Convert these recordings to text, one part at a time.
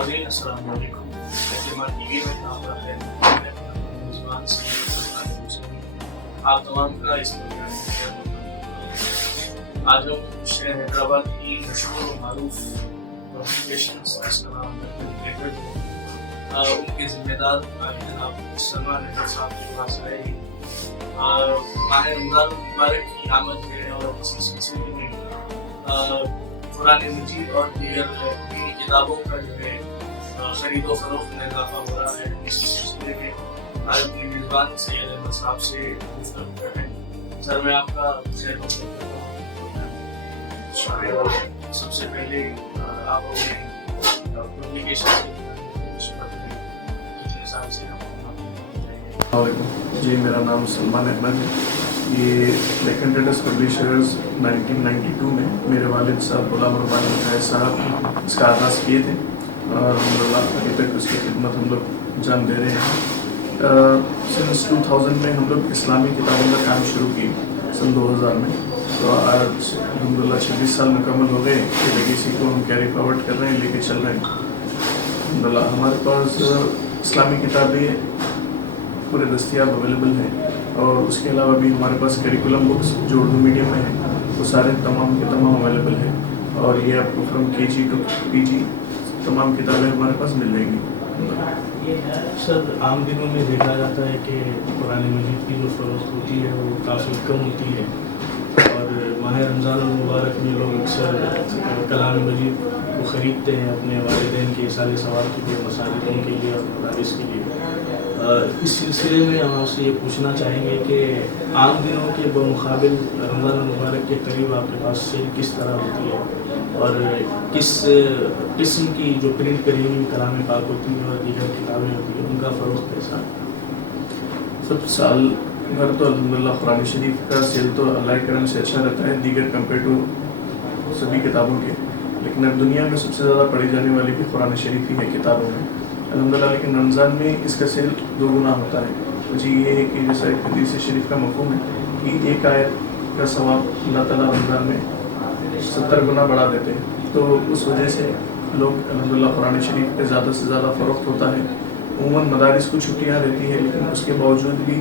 ناظرین السلام علیکم. اعتماد ٹی وی میں آپ کا خیر میزبان سے آپ تمام کا اس پروگرام میں خیر مقدم. آج ہم شہر حیدرآباد کی مشہور و معروف پبلیکیشن جس کا نام ریلیٹڈ ہو ان کے ذمہ دار جناب سلمان احمد صاحب کے پاس آئے ہیں. ماہ رمضان المبارک کی آمد ہے اور اسی سلسلے میں قرآن مجید اور دیگر دینی کتابوں کا جو ہے خرید و فروخت میں اضافہ ہو رہا ہے. اس سلسلے میں آج اپنی میزبان سید احمد صاحب سے گفتگو کر رہے ہیں. سر میں آپ کا خیر مقدم کرتا ہوں. سب سے پہلے آپ اپنے پبلیکیشن کتنے سال سے السلام علیکم. جی میرا نام سلمان احمد ہے. یہ لیکن ڈیٹس پبلیشرز 1992 میں میرے والد صاحب غلام ربانی مجاہد صاحب اس کا آغاز کیے تھے اور الحمدللہ ابھی تک اس کی خدمت ہم لوگ جان دے رہے ہیں. سنس 2000 میں ہم لوگ اسلامی کتابوں کا کام شروع کی سن 2000 میں. تو آج الحمدللہ 26 سال مکمل ہو گئے کہ لیگیسی کو ہم کیری فارورڈ کر رہے ہیں, لے کے چل رہے ہیں. الحمدللہ ہمارے پاس اسلامی کتابیں پورے دستیاب اویلیبل ہیں اور اس کے علاوہ بھی ہمارے پاس کریکولم بکس جو اردو میڈیم میں ہیں وہ سارے تمام کے تمام اویلیبل ہیں اور یہ آپ کو فرام KG ٹو PG تمام کتابیں ہمارے پاس مل جائیں گی. سر عام دنوں میں دیکھا جاتا ہے کہ قرآن مجید کی جو فروخت ہوتی ہے وہ کافی کم ہوتی ہے اور ماہ رمضان المبارک میں لوگ اکثر کلام مجید کو خریدتے ہیں اپنے والدین کے ایصال ثواب کے لیے, مساجدوں کے لیے اور مدارس کے لیے. اس سلسلے میں ہم آپ سے یہ پوچھنا چاہیں گے کہ عام دنوں کے بمقابل رمضان المبارک کے قریب آپ کے پاس سیل کس طرح ہوتی ہے اور کس قسم کی جو پرنٹ کری ہوئی کلام پاک ہوتی ہے اور دیگر کتابیں ہوتی ہیں ان کا فروخت کیسا ہے؟ سب سال بھر تو الحمدللہ قرآن شریف کا سیل تو اللہ کے کرم سے اچھا رہتا ہے دیگر کمپیئر ٹو سبھی کتابوں کے, لیکن اب دنیا میں سب سے زیادہ پڑھی جانے والی بھی قرآن شریف ہی ہے کتابوں میں الحمدللہ. لیکن رمضان میں اس کا سیل 2 گنا ہوتا ہے. وجہ یہ ہے کہ جیسا ایک حدیث شریف کا مفہوم ہے کہ ایک آیت کا ثواب اللہ تعالیٰ رمضان میں 70 گنا بڑھا دیتے ہیں. تو اس وجہ سے لوگ الحمدللہ قرآن شریف پہ زیادہ سے زیادہ فروخت ہوتا ہے. عموماً مدارس کو چھٹیاں رہتی ہیں لیکن اس کے باوجود بھی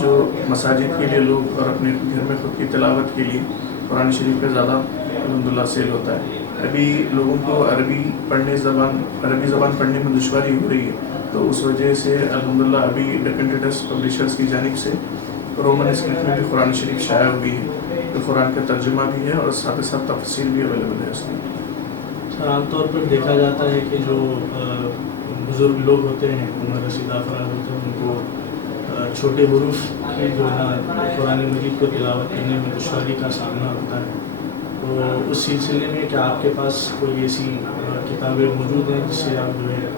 جو مساجد کے لیے لوگ اور اپنے گھر میں خود کی تلاوت کے لیے قرآن شریف کا زیادہ الحمدللہ سیل ہوتا ہے. ابھی لوگوں کو عربی زبان پڑھنے میں دشواری ہو رہی ہے تو اس وجہ سے الحمدللہ ابھی ڈیکن ڈیٹس پبلیشرز کی جانب سے رومن اسکرپٹ میں بھی قرآن شریف شائع ہوئی ہے تو قرآن کا ترجمہ بھی ہے اور ساتھ ساتھ تفسیر بھی اویلیبل ہے اس کی. عام طور پر دیکھا جاتا ہے کہ جو بزرگ لوگ ہوتے ہیں عمر رسیدہ افراد ہوتے ہیں ان کو چھوٹے حروف کی جو ہے قرآن مجید کو تلاوت کرنے میں دشواری کا سامنا ہوتا ہے. تو اس سلسلے میں کیا آپ کے پاس کوئی ایسی کتابیں موجود ہیں جس سے آپ جو ہے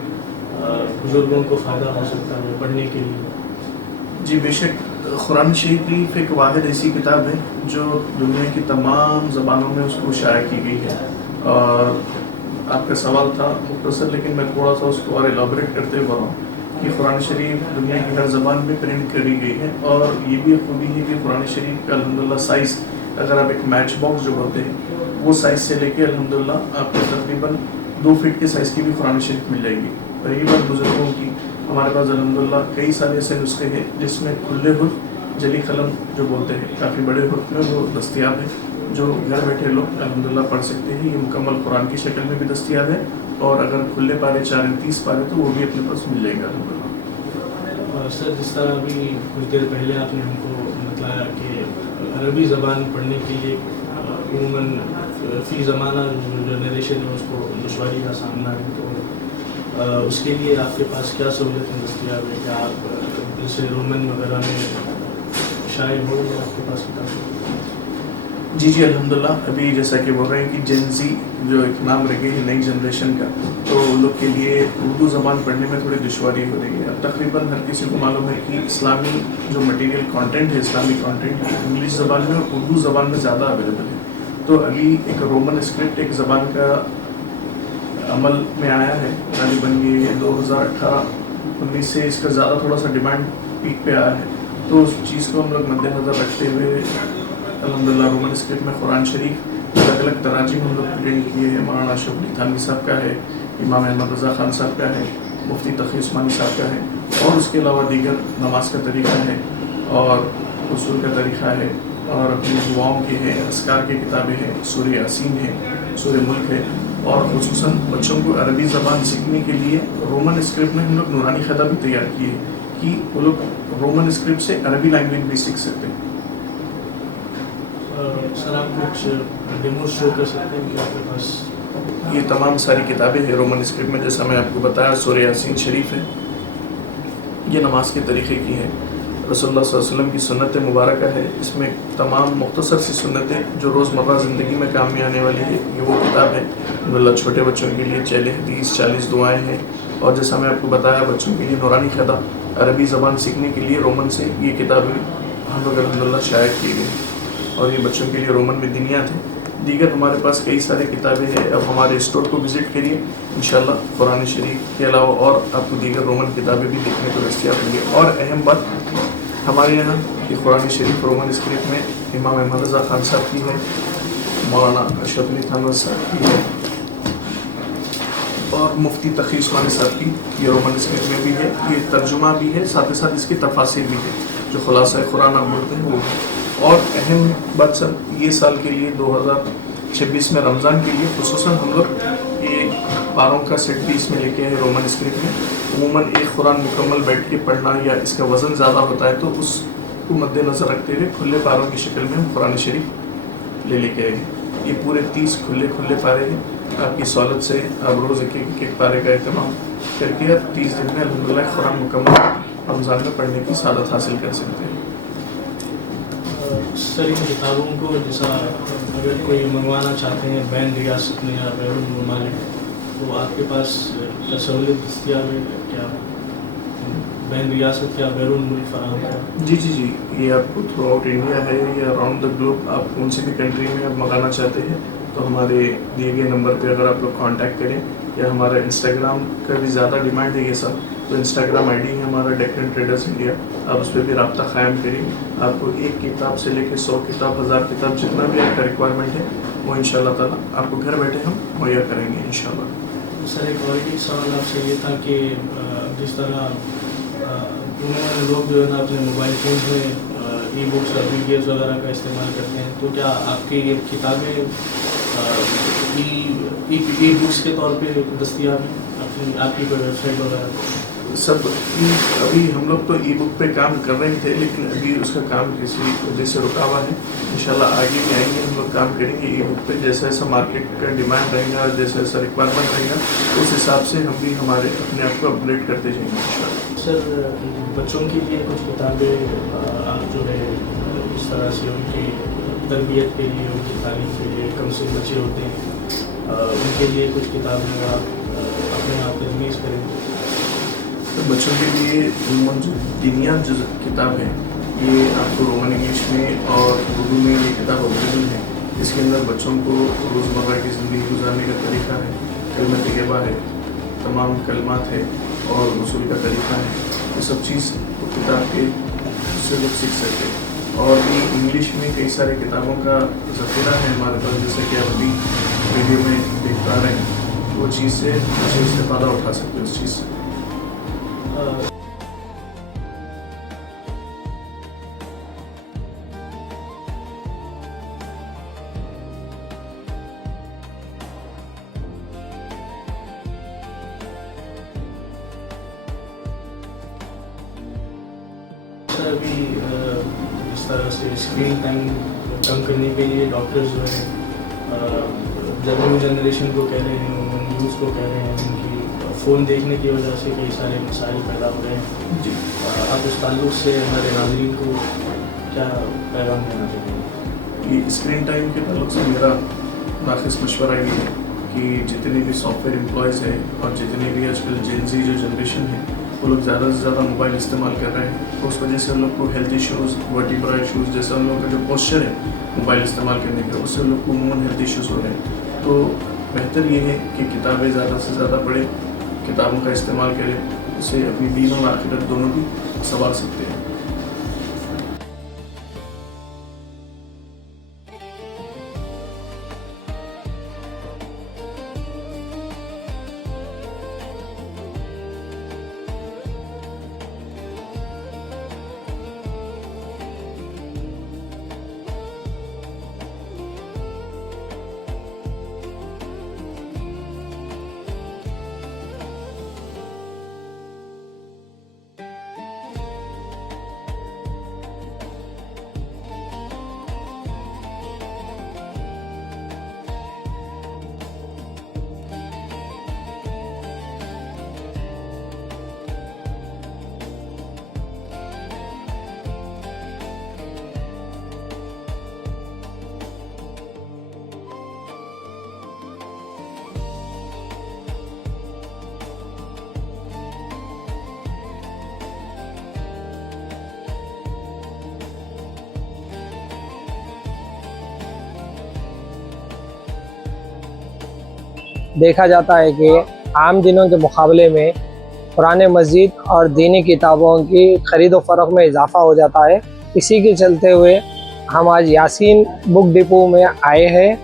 بزرگوں کو فائدہ ہو سکتا ہے پڑھنے کے لیے؟ جی بے شک. قرآن شریف ایک واحد ایسی کتاب ہے جو دنیا کی تمام زبانوں میں اس کو شائع کی گئی ہے. اور آپ کا سوال تھا مختصر لیکن میں تھوڑا سا اس کو اور ایلابریٹ کرتے ہوئے بڑھا ہوں کہ قرآن شریف دنیا کی ہر زبان میں پرنٹ کری گئی ہے اور یہ بھی خوبی ہے کہ قرآن شریف کا الحمدللہ سائز اگر آپ ایک میچ باکس جو بولتے ہیں وہ سائز سے لے کے الحمدللہ آپ کو تقریباً 2 فٹ کے سائز کی بھی قرآن شریف مل جائے گی. رہی بات بزرگوں کی, ہمارے پاس الحمدللہ کئی سارے ایسے نسخے ہیں جس میں کھلے حرف جلی قلم جو بولتے ہیں کافی بڑے حرف میں وہ دستیاب ہیں جو گھر بیٹھے لوگ الحمدللہ پڑھ سکتے ہیں. یہ مکمل قرآن کی شکل میں بھی دستیاب ہے اور اگر کھلے پارے 4-30 پارے تو وہ بھی اپنے پاس مل جائے گا الحمدللہ. سر جس طرح ابھی کچھ دیر پہلے آپ نے ہم کو بتایا کہ عربی زبان پڑھنے کے لیے عموماً فی زمانہ جو جنریشن ہے اس کو دشواری کا سامنا ہے, تو اس کے لیے آپ کے پاس کیا سہولتیں دستیاب ہے؟ کیا آپ جیسے رومن وغیرہ میں شائع ہو یا آپ کے پاس کتاب؟ جی الحمدللہ. ابھی جیسا کہ بول رہے ہیں کہ جین زی جو ایک نام رکھے ہیں نئی جنریشن کا, تو ان لوگ کے لیے اردو زبان پڑھنے میں تھوڑی دشواری ہو رہی ہے. اب تقریباً ہر کسی کو معلوم ہے کہ اسلامی جو مٹیریل کانٹینٹ ہے اسلامی کانٹینٹ انگلش زبان میں اور اردو زبان میں زیادہ اویلیبل ہے. تو ابھی ایک رومن اسکرپٹ ایک زبان کا عمل میں آیا ہے غالباً یہ 2018-19 سے اس کا زیادہ تھوڑا سا ڈیمانڈ پیک پہ آیا ہے. تو اس چیز کو ہم لوگ مد نظر رکھتے ہوئے الحمدللہ رومن اسکرپٹ میں قرآن شریف الگ الگ تراجم ہم لوگ پرنٹ کیے ہیں. مولانا اشرف علی تھانوی صاحب کا ہے, امام احمد رضا خان صاحب کا ہے، مفتی تقی عثمانی صاحب کا ہے، اور اس کے علاوہ دیگر نماز کا طریقہ ہے اور اصول کا طریقہ ہے، اور اپنی دعاؤں کے ہیں، اذکار کی کتابیں ہیں، سورہ یاسین ہے، سورہ ملک ہے، اور خصوصاً بچوں کو عربی زبان سیکھنے کے لیے رومن اسکرپٹ میں ہم لوگ نورانی خطہ بھی تیار کیے کہ وہ لوگ رومن اسکرپٹ سے عربی لینگویج بھی سیکھ سکتے ہیں۔ سر آپ کچھ ڈیمو شو کر سکتے ہیں کہ آپ کے پاس؟ یہ تمام ساری کتابیں ہیں رومن اسکرپٹ میں، جیسا میں آپ کو بتایا سورہ یاسین شریف ہے، یہ نماز کے طریقے کی ہے، رسول اللہ صلی اللہ علیہ وسلم کی سنت مبارکہ ہے، اس میں تمام مختصر سی سنتیں جو روزمرہ زندگی میں کام میں آنے والی ہے، یہ وہ کتاب ہے۔ اللہ چھوٹے بچوں کے لیے 40 دعائیں ہیں، اور جیسا میں آپ کو بتایا بچوں کے لیے نورانی خطہ عربی زبان سیکھنے کے لیے رومن سے یہ کتابیں ہم لوگ الحمدللہ شائع کی گئی، اور یہ بچوں کے لیے رومن میں دینیات ہیں۔ دیگر ہمارے پاس کئی سارے کتابیں ہیں، اب ہمارے اسٹور کو وزٹ کریے، انشاءاللہ قرآن شریف کے علاوہ اور آپ کو دیگر رومن کتابیں بھی دیکھنے کو دستیاب ہوں گی۔ اور اہم بات ہمارے یہاں یہ قرآن شریف رومن اسکرپٹ میں امام احمد رضا خان صاحب کی ہے، مولانا اشرف علی تھانوی صاحب کی ہے، اور مفتی تقی عثمانی صاحب کی یہ رومن اسکرپٹ میں بھی ہے، یہ ترجمہ بھی ہے، ساتھ ہی ساتھ اس کی تفاسیر بھی ہے، جو خلاصہ قرآن آپ بولتے ہیں وہ ہے۔ اور اہم بات سر، یہ سال کے لیے 2026 میں رمضان کے لیے خصوصاً ہم لوگ یہ پاروں کا سیٹ بھی اس میں لے کے آئے رومن اسکرپٹ میں۔ عموماً ایک قرآن مکمل بیٹھ کے پڑھنا یا اس کا وزن زیادہ ہوتا ہے، تو اس کو مد نظر رکھتے ہوئے کھلے پاروں کی شکل میں ہم قرآن شریف لے کے آئے ہیں۔ یہ پورے 30 کھلے پارے ہیں، آپ کی سہولت سے آپ روز ایک پارے کا اہتمام کر کے آپ 30 دن میں الحمدللہ قرآن مکمل رمضان میں پڑھنے کی سعادت حاصل کر سکتے ہیں۔ سر ان کتابوں کو جیسا اگر کوئی منگوانا چاہتے ہیں بین ریاست میں یا بیرون ممالک، تو آپ کے پاس کیا سہولت دستیاب ہے؟ کیا بین ریاست یا بیرون ملک فراہم ہے؟ جی، یہ آپ کو تھرو آؤٹ انڈیا ہے یا اراؤنڈ دا گلوب، آپ کون سی بھی کنٹری میں آپ منگانا چاہتے ہیں تو ہمارے دیے گئے نمبر پہ اگر آپ لوگ کانٹیکٹ کریں، یا ہمارا انسٹاگرام کا بھی زیادہ ڈیمانڈ ہے یہ سب، تو انسٹاگرام آئی ڈی ہے ہمارا ڈیکن ٹریڈرز انڈیا، آپ اس پہ بھی رابطہ قائم کریں۔ آپ کو 1 کتاب سے لے کے 100 کتاب 1000 کتاب جتنا بھی آپ کا ریکوائرمنٹ ہے وہ انشاءاللہ تعالیٰ آپ کو گھر بیٹھے ہم مہیا کریں گے انشاءاللہ۔ سر ایک اور بھی سوال آپ سے یہ تھا کہ جس طرح لوگ جو ہے نا اپنے موبائل فونز میں ای بکس اور ویڈیوز وغیرہ کا استعمال کرتے ہیں، تو کیا آپ کی یہ کتابیں ای بکس کے طور پہ دستیاب ہیں آپ کی کوئی ویب سائٹ وغیرہ؟ سب ابھی ہم لوگ تو ای بک پہ کام کر رہے تھے، لیکن ابھی اس کا کام کسی وجہ سے رکا ہوا ہے، انشاءاللہ آگے بھی آئیں گے، ہم لوگ کام کریں گے ای بک پہ، جیسا ایسا مارکیٹ کا ڈیمانڈ رہے گا، جیسا ایسا ریکوائرمنٹ رہے گا، اس حساب سے ہم بھی ہمارے اپنے آپ کو اپڈیٹ کرتے جائیں گے انشاءاللہ۔ سر بچوں کے لیے کچھ کتابیں آپ جو ہے اس طرح سے ان کی تربیت کے لیے، ان کی تعلیم کے لیے، کم سے بچے ہوتے ہیں ان کے لیے کچھ کتابیں آپ اپنے آپ تجویز کریں؟ بچوں کے لیے عموماً جو دینیات جو کتاب ہے یہ آپ کو رومن انگلش میں اور اردو میں یہ کتاب اویلیبل ہے، اس کے اندر بچوں کو روزمرہ کی زندگی گزارنے کا طریقہ ہے، کلمہ طیبہ ہے، تمام کلمات ہے، اور اصول کا طریقہ ہے، یہ سب چیز کتاب کے اس سے لوگ سیکھ سکتے ہیں۔ اور بھی انگلش میں کئی سارے کتابوں کا ذخیرہ ہے ہمارے پاس، جیسے کہ آپ ابھی ویڈیو میں دیکھ پا رہے ہیں، وہ چیز سے اچھے استفادہ اٹھا سکتے ہیں اس چیز سے۔ ابھی اس طرح سے اسکرین ٹائم کم کرنے کے لیے ڈاکٹرز جو ہیں جب جنریشن کو کہہ رہے ہیں، نیوز کو کہہ رہے ہیں، ان کی فون دیکھنے کی وجہ سے کئی سارے مسائل پیدا ہو رہے ہیں۔ جی، آپ اس تعلق سے ہمارے ناظرین کو کیا پیغام دینا چاہتے ہیں؟ یہ اسکرین ٹائم کے تعلق سے میرا ناقص مشورہ یہ ہے کہ جتنے بھی سافٹ ویئر امپلائیز ہیں اور جتنے بھی آج کل جین زی جو جنریشن ہے وہ لوگ زیادہ سے زیادہ موبائل استعمال کر رہے ہیں، تو اس وجہ سے ہم لوگ کو ہیلتھ ایشوز، ورٹیبرا ایشوز، جیسا ہم لوگ کا جو پوسچر ہے موبائل استعمال کرنے کا، اس سے ہم لوگ کو عموماً ہیلتھ ایشوز ہو رہے ہیں۔ تو بہتر یہ ہے کہ کتابیں زیادہ سے زیادہ پڑھیں، کتابوں کا استعمال کریں، اس سے اپنی دین اور آخرت دونوں بھی سنوار سکتے ہیں۔ دیکھا جاتا ہے کہ عام دنوں کے مقابلے میں قرآن مجید اور دینی کتابوں کی خرید و فروخت میں اضافہ ہو جاتا ہے. اسی کے چلتے ہوئے ہم آج یاسین بک ڈپو میں آئے ہیں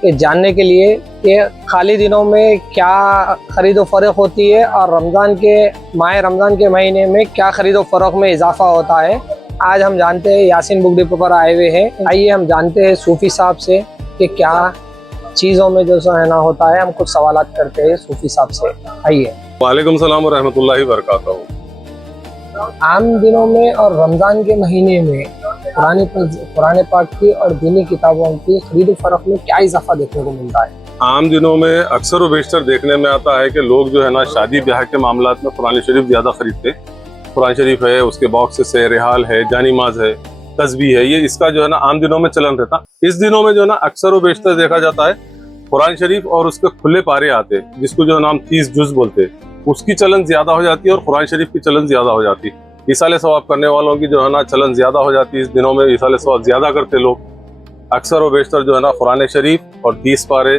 کہ جاننے کے لیے کہ خالی دنوں میں کیا خرید و فروخت ہوتی ہے اور ماہ رمضان کے مہینے میں کیا خرید و فروخت میں اضافہ ہوتا ہے. آج ہم جانتے ہیں یاسین بک ڈپو پر آئے ہوئے ہیں. آئیے ہم جانتے ہیں صوفی صاحب سے کہ کیا چیزوں میں جو ہے نا ہوتا ہے. ہم کچھ سوالات کرتے ہیں صوفی صاحب سے. آئیے. وعلیکم السلام ورحمۃ اللہ وبرکاتہ. عام دنوں میں اور رمضان کے مہینے میں قرآن پاک کی اور دینی کتابوں کی خرید و فروخت میں کیا اضافہ دیکھنے کو ملتا ہے؟ عام دنوں میں اکثر و بیشتر دیکھنے میں آتا ہے کہ لوگ جو ہے نا شادی بیاہ کے معاملات میں قرآن شریف زیادہ خریدتے. قرآن شریف ہے، اس کے باکسز ہے، رحال ہے، جانی ماز ہے، تسبیح ہے، یہ اس کا جو ہے نا عام دنوں میں چلن رہتا. اس دنوں میں جو ہے نا اکثر و بیشتر دیکھا جاتا ہے قرآن شریف اور اس کے کھلے پارے آتے جس کو جو ہے نا ہم 30 جز بولتے، اس کی چلن زیادہ ہو جاتی ہے اور قرآن شریف کی چلن زیادہ ہو جاتی. ایصال ثواب کرنے والوں کی جو ہے نا چلن زیادہ ہو جاتی ہے. اس دنوں میں ایصال ثواب زیادہ کرتے لوگ. اکثر و بیشتر جو ہے نا قرآن شریف اور 30 پارے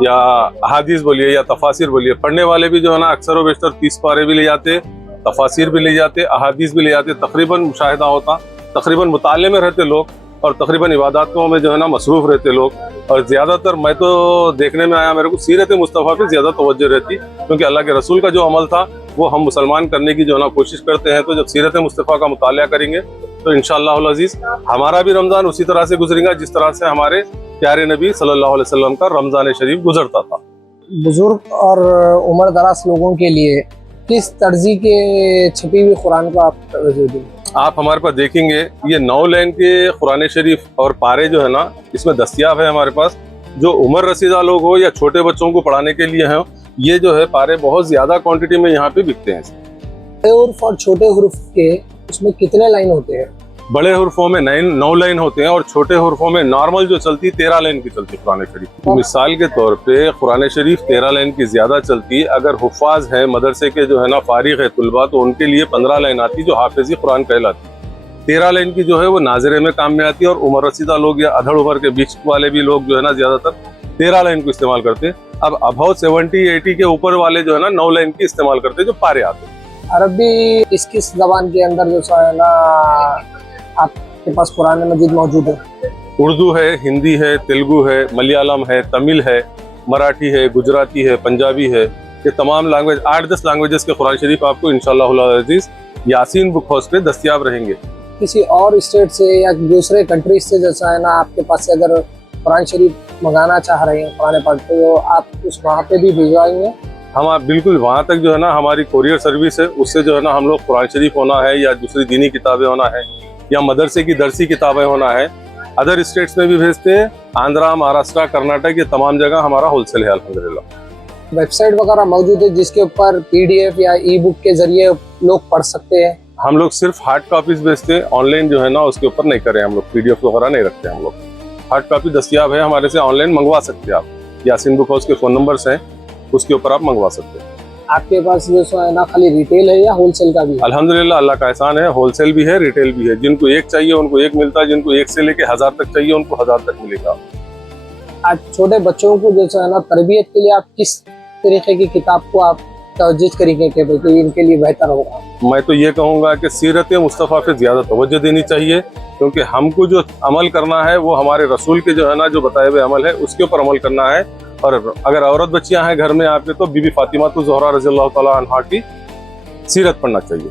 یا احادیث بولیے یا تفاسیر بولیے، پڑھنے والے بھی جو ہے نا اکثر و بیشتر 30 پارے بھی لے جاتے، تفاسیر بھی لے جاتے، احادیث بھی لے جاتے. تقریباً مشاہدہ ہوتا، تقریباً مطالعے میں رہتے لوگ اور تقریباً عباداتوں میں جو ہے نا مصروف رہتے لوگ. اور زیادہ تر میں تو دیکھنے میں آیا میرے کو سیرت مصطفیٰ پہ زیادہ توجہ رہتی، کیونکہ اللہ کے رسول کا جو عمل تھا وہ ہم مسلمان کرنے کی جو ہے نا کوشش کرتے ہیں. تو جب سیرت مصطفیٰ کا مطالعہ کریں گے تو انشاءاللہ العزیز ہمارا بھی رمضان اسی طرح سے گزرے گا جس طرح سے ہمارے پیارے نبی صلی اللہ علیہ وسلم کا رمضان شریف گزرتا تھا. بزرگ اور عمر دراز لوگوں کے لیے کس ترجیح کے چھپی ہوئی قرآن کو آپ توجہ دیں؟ آپ ہمارے پاس دیکھیں گے یہ 9 لین کے قرآن شریف اور پارے جو ہے نا اس میں دستیاب ہے ہمارے پاس. جو عمر رسیدہ لوگ ہو یا چھوٹے بچوں کو پڑھانے کے لیے ہیں، یہ جو ہے پارے بہت زیادہ کوانٹٹی میں یہاں پہ بکتے ہیں. بڑے حروف اور چھوٹے حروف کے اس میں کتنے لائن ہوتے ہیں؟ بڑے حروفوں میں 9 لائن ہوتے ہیں اور چھوٹے حروفوں میں نارمل جو چلتی 13 لائن کی چلتی قرآن شریف. مثال کے طور پہ قرآن شریف 13 لائن کی زیادہ چلتی. اگر حفاظ ہیں مدرسے کے جو ہے نا فارغ ہے طلباء تو ان کے لیے 15 لائن آتی جو حافظی قرآن کہلاتی. 13 لائن کی جو ہے وہ ناظرے میں کام میں آتی ہے. اور عمر رسیدہ لوگ یا ادھڑ عمر کے بیچ والے بھی لوگ جو ہے نا زیادہ تر 13 لائن کو استعمال کرتے. اب اباؤٹ 70-80 کے اوپر والے جو ہے نا 9 لائن کی استعمال کرتے جو پارے آتے. عربی کس زبان کے اندر جو ہے نا آپ کے پاس قرآن مجید موجود ہے؟ اردو ہے، ہندی ہے، تیلگو ہے، ملیالم ہے، تمل ہے، مراٹھی ہے، گجراتی ہے، پنجابی ہے. یہ تمام لینگویج 8-10 لینگویجز کے قرآن شریف آپ کو انشاءاللہ العزیز یاسین بک ہاؤس پہ دستیاب رہیں گے. کسی اور اسٹیٹ سے یا دوسرے کنٹریز سے جیسا ہے نا آپ کے پاس سے اگر قرآن شریف منگانا چاہ رہے ہیں قرآن پاک تو آپ اس وہاں پہ بھی بھجوائیں گے؟ ہم آپ بالکل وہاں تک جو ہے نا ہماری کوریئر سروس ہے، اس سے جو ہے نا ہم لوگ قرآن شریف ہونا ہے یا دوسری دینی کتابیں ہونا ہے یا مدرسے کی درسی کتابیں ہونا ہے ادر اسٹیٹس میں بھی بھیجتے ہیں. آندھرا، مہاراشٹر، کرناٹک یہ تمام جگہ ہمارا ہول سیل ہے الحمدللہ. ویب سائٹ وغیرہ موجود ہے جس کے اوپر PDF یا ای بک کے ذریعے لوگ پڑھ سکتے ہیں؟ ہم لوگ صرف ہارڈ کاپیز بیچتے ہیں، آن لائن جو ہے نا اس کے اوپر نہیں کریں. ہم لوگ PDF وغیرہ نہیں رکھتے. ہم لوگ ہارڈ کاپی دستیاب ہے ہمارے سے، آن لائن منگوا سکتے ہیں. آپ یاسین بک ہاؤس کے فون نمبرز ہیں اس کے اوپر آپ منگوا سکتے ہیں. آپ کے پاس جو ہے نا خالی ریٹیل ہے یا ہول سیل کا بھی ہے؟ الحمدللہ اللہ کا احسان ہے، ہول سیل بھی ہے، ریٹیل بھی ہے. جن کو ایک چاہیے ان کو ایک ملتا ہے، جن کو 1 سے لے کے 1000 تک چاہیے ان کو 1000 تک ملے گا. آج چھوٹے بچوں کو جو ہے نا تربیت کے لیے آپ کس طریقے کی کتاب کو آپ توجہ کریں گے کہ ان کے لیے بہتر ہوگا؟ میں تو یہ کہوں گا کہ سیرت مصطفیٰ پہ زیادہ توجہ دینی چاہیے، کیونکہ ہم کو جو عمل کرنا ہے وہ ہمارے رسول کے جو ہے نا جو بتائے ہوئے عمل ہے اس کے اوپر عمل کرنا ہے. اور اگر عورت بچیاں ہیں گھر میں آپ کے تو بی بی فاطمہ تو زہرا رضی اللہ تعالیٰ عنہا کی سیرت پڑھنا چاہیے.